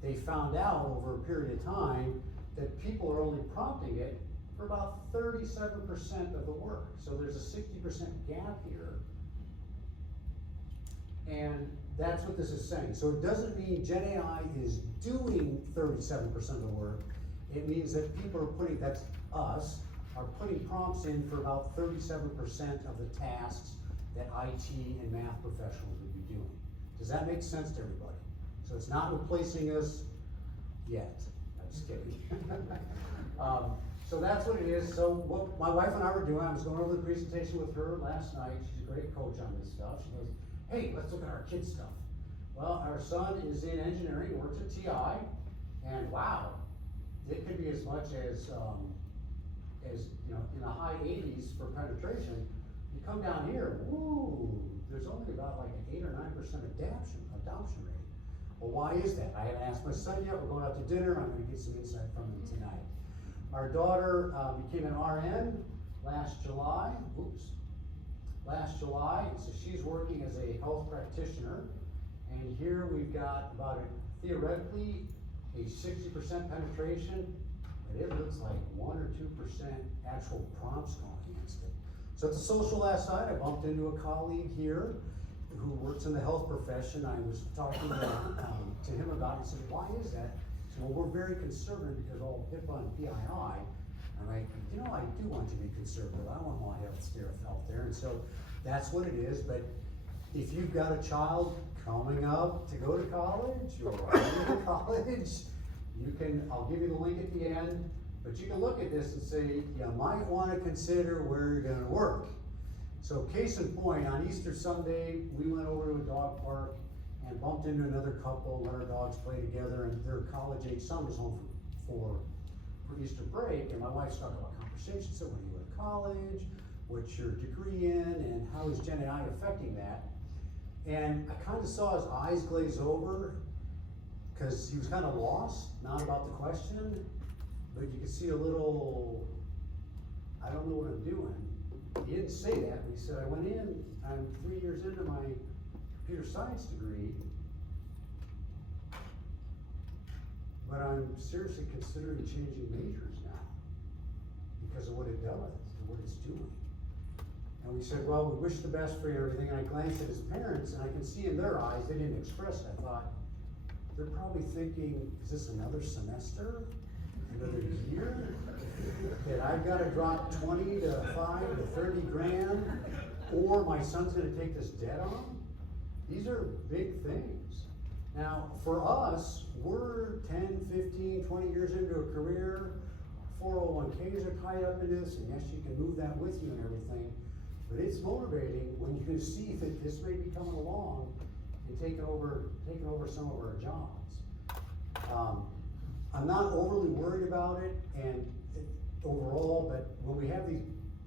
They found out over a period of time that people are only prompting it for about 37% of the work. So there's a 60% gap here. And that's what this is saying. So it doesn't mean GenAI is doing 37% of the work. It means that people are putting, that's us, are putting prompts in for about 37% of the tasks that IT and math professionals would be doing. Does that make sense to everybody? So it's not replacing us yet. I'm just kidding. So that's what it is. So what my wife and I were doing, I was going over the presentation with her last night. She's a great coach on this stuff. She goes, hey, let's look at our kids' stuff. Well, our son is in engineering, works at TI, and wow, it could be as much as you know, in the high 80s for penetration. You come down here, woo, there's only about like an 8 or 9% adoption rate. Well, why is that? I haven't asked my son yet. We're going out to dinner. I'm going to get some insight from him tonight. Our daughter became an RN last July. So she's working as a health practitioner. And here we've got about theoretically a 60% penetration, but it looks like 1 or 2% actual prompts going against it. So at the social last night, I bumped into a colleague here who works in the health profession. I was talking to him about it. He said, why is that? He said, well, we're very conservative because all HIPAA and PII. I'm like, you know, I do want to be conservative. I want my health there. And so that's what it is. But if you've got a child coming up to go to college or going to college, you can, I'll give you the link at the end, but you can look at this and say, you might want to consider where you're going to work. So case in point, on Easter Sunday, we went over to a dog park and bumped into another couple, let our dogs play together, and their college-age son was home for Easter break, and my wife started about conversation. So when you go to college, what's your degree in, and how is GenAI affecting that? And I kind of saw his eyes glaze over because he was kind of lost, not about the question, but you could see a little, I don't know what I'm doing. He didn't say that, but he said, I went in, I'm 3 years into my computer science degree, but I'm seriously considering changing majors now because of what it does and what it's doing. And we said, well, we wish the best for you and everything, and I glanced at his parents, and I can see in their eyes, they didn't express it. I thought, they're probably thinking, is this another semester? Another year? That I've gotta drop 20 to 5 to 30 grand, or my son's gonna take this debt on? These are big things. Now, for us, we're 10, 15, 20 years into a career, 401ks are tied up in this, and yes, you can move that with you and everything, but it's motivating when you see that this may be coming along and taking over some of our jobs. I'm not overly worried about it overall, but when we have these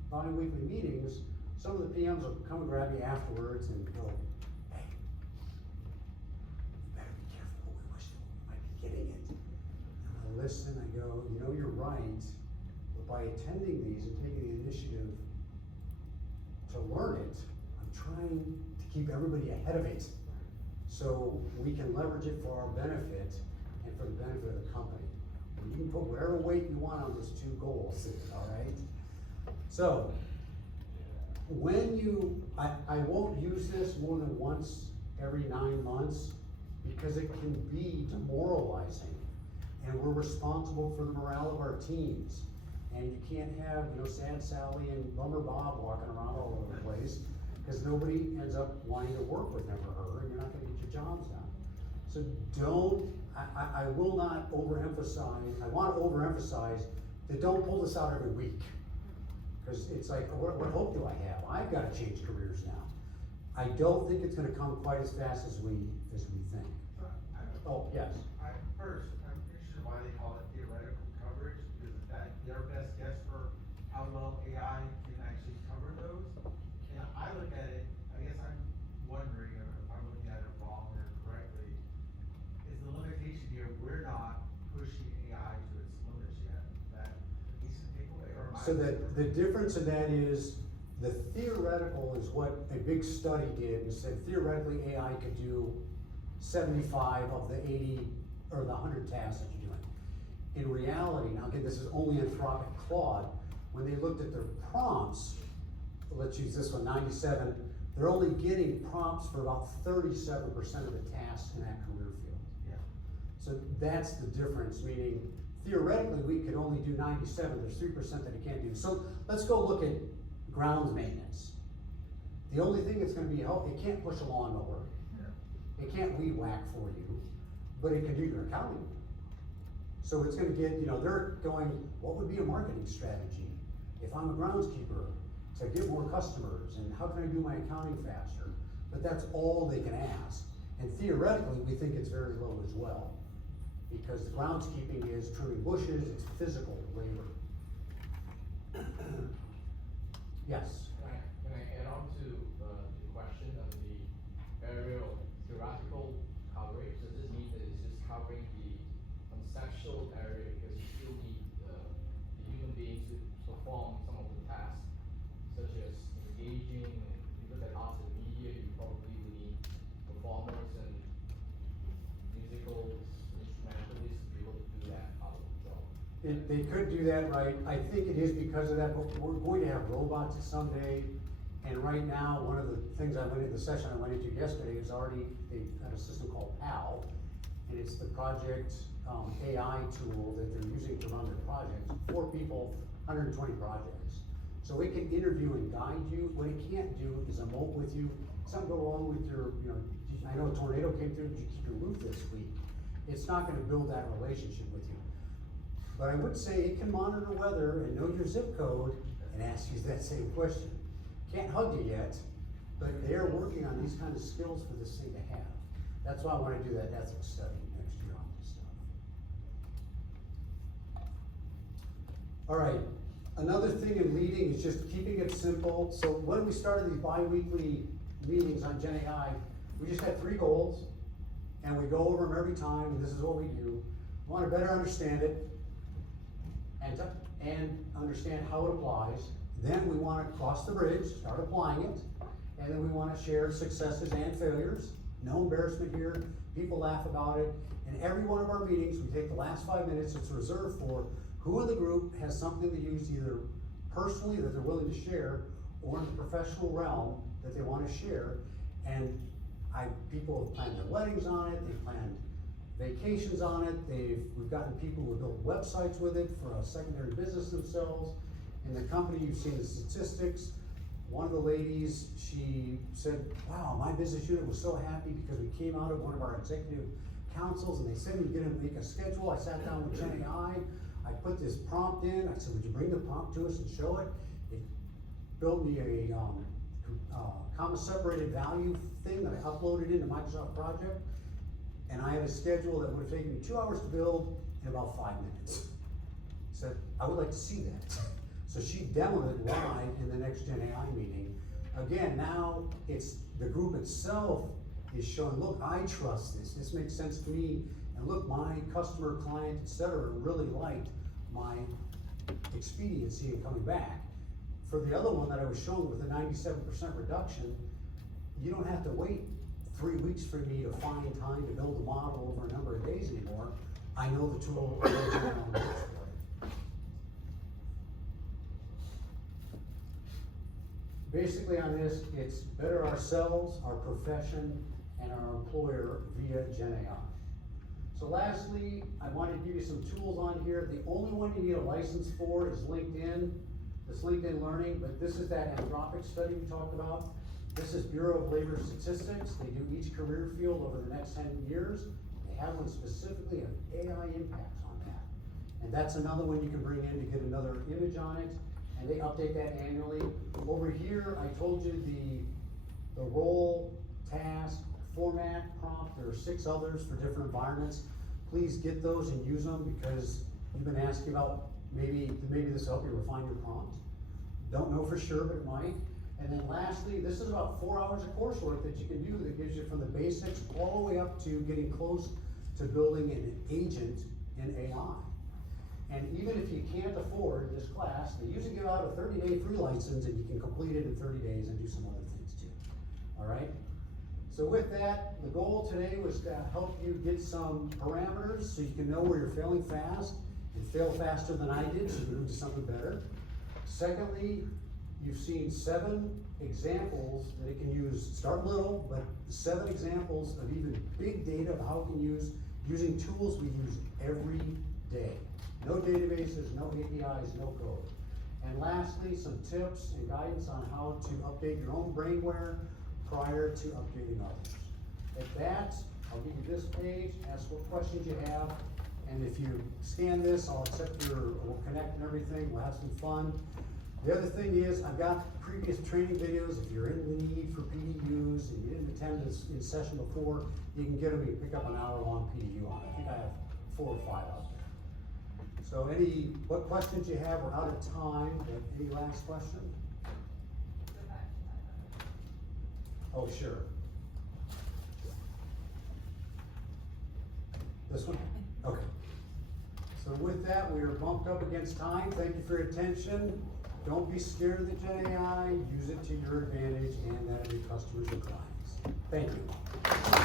bi-weekly meetings, some of the PMs will come and grab me afterwards and go, hey, you better be careful, we might be getting it. And I listen, I go, you know, you're right, but by attending these and taking the initiative to learn it, I'm trying to keep everybody ahead of it so we can leverage it for our benefit and for the benefit of the company. And you can put whatever weight you want on those two goals, all right? So, I won't use this more than once every 9 months because it can be demoralizing. And we're responsible for the morale of our teams. And you can't have, Sad Sally and Bummer Bob walking around all over the place because nobody ends up wanting to work with him or her, and you're not gonna get your jobs done. So I will not overemphasize, I wanna overemphasize that don't pull this out every week. Cause it's like, what hope do I have? I've gotta change careers now. I don't think it's gonna come quite as fast as we think. Oh, yes. I'm interested in why they call it theoretical coverage, because that their best guess for how well AI can actually cover those. And I look at it, I guess I'm wondering if I'm looking at it wrong or correctly, is the limitation here, we're not pushing AI to its limits yet. Is that a decent takeaway, or am I? So the difference in that is, the theoretical is what a big study did, and said theoretically AI could do 75 of the 80 or the 100 tasks that you're doing. In reality, now again, this is only Anthropic Claude, when they looked at their prompts, let's use this one, 97, they're only getting prompts for about 37% of the tasks in that career field. Yeah. So that's the difference, meaning theoretically we could only do 97, there's 3% that it can't do. So let's go look at grounds maintenance. The only thing that's gonna be helpful, it can't push a lawnmower. It can't weed whack for you, but it can do your accounting. So it's gonna get, they're going, what would be a marketing strategy if I'm a groundskeeper to get more customers, and how can I do my accounting faster? But that's all they can ask. And theoretically, we think it's very low as well, because groundskeeping is trimming bushes, it's physical labor. Yes? Can I add on to the question of the area of theoretical coverage? Does this mean that it's just covering the conceptual area, because you still need the human being to perform some of the tasks, such as engaging, and you look at arts and media, you probably will need performers and musical instrumentalists to be able to do that part of the job. They could do that, right? I think it is because of that, but we're going to have robots someday. And right now, one of the things the session I went into yesterday is already, they've got a system called PAL, and it's the project AI tool that they're using to run their projects. 4 people, 120 projects. So it can interview and guide you. What it can't do is emote with you. Something go wrong with your, I know a tornado came through, did you keep your roof this week? It's not gonna build that relationship with you. But I would say it can monitor weather and know your zip code and ask you that same question. Can't hug you yet, but they're working on these kind of skills for this thing to have. That's why I want to do that ethics study next year on this stuff. All right, another thing in leading is just keeping it simple. So when we started these bi-weekly meetings on GenAI, we just had 3 goals, and we go over them every time, and this is what we do. We want to better understand it, and understand how it applies. Then we want to cross the bridge, start applying it, And then we wanna share successes and failures, no embarrassment here, people laugh about it. In every one of our meetings, we take the last 5 minutes, it's reserved for who in the group has something to use either personally that they're willing to share, or in the professional realm that they wanna share. And people have planned their weddings on it, they've planned vacations on it, we've gotten people who built websites with it for a secondary business themselves. In the company, you've seen the statistics. One of the ladies, she said, wow, my business unit was so happy because we came out of one of our executive councils and they said we were gonna make a schedule. I sat down with GenAI, I put this prompt in, I said, would you bring the prompt to us and show it? It built me a comma separated value thing that I uploaded into Microsoft Project. And I had a schedule that would have taken me 2 hours to build in about 5 minutes. Said, I would like to see that. So she demoed it live in the next GenAI meeting. Again, now it's the group itself is showing, look, I trust this. This makes sense to me. And look, my customer, client, etc. really liked my expediency in coming back. For the other one that I was showing with the 97% reduction, you don't have to wait 3 weeks for me to find time to build a model over a number of days anymore. I know the tool works for it. Basically on this, it's better ourselves, our profession, and our employer via GenAI. So lastly, I wanted to give you some tools on here. The only one you need a license for is LinkedIn. This LinkedIn Learning, but this is that Anthropic study we talked about. This is Bureau of Labor Statistics. They do each career field over the next 10 years. They have one specifically of AI impacts on that. And that's another one you can bring in to get another image on it. And they update that annually. Over here, I told you the role, task, format, prompt, there are 6 others for different environments. Please get those and use them because you've been asking about maybe this will help you refine your prompt. Don't know for sure, but it might. And then lastly, this is about 4 hours of coursework that you can do that gives you from the basics all the way up to getting close to building an agent in AI. And even if you can't afford this class, they usually give out a 30-day free license and you can complete it in 30 days and do some other things too. All right? So with that, the goal today was to help you get some parameters so you can know where you're failing fast and fail faster than I did so you can move to something better. Secondly, you've seen 7 examples that it can use, start little, but 7 examples of even big data of how it can use using tools we use every day. No databases, no APIs, no code. And lastly, some tips and guidance on how to update your own brainware prior to updating others. At that, I'll give you this page, ask what questions you have, and if you scan this, we'll connect and everything, we'll have some fun. The other thing is, I've got previous training videos. If you're in the need for PDUs and you didn't attend this in session before, you can get them, you can pick up an hour-long PDU on it. I think I have 4 or 5 out there. So what questions you have, we're out of time, but any last question? Oh, sure. This one? Okay. So with that, we are bumped up against time. Thank you for your attention. Don't be scared of the GenAI. Use it to your advantage and that of your customers and clients. Thank you.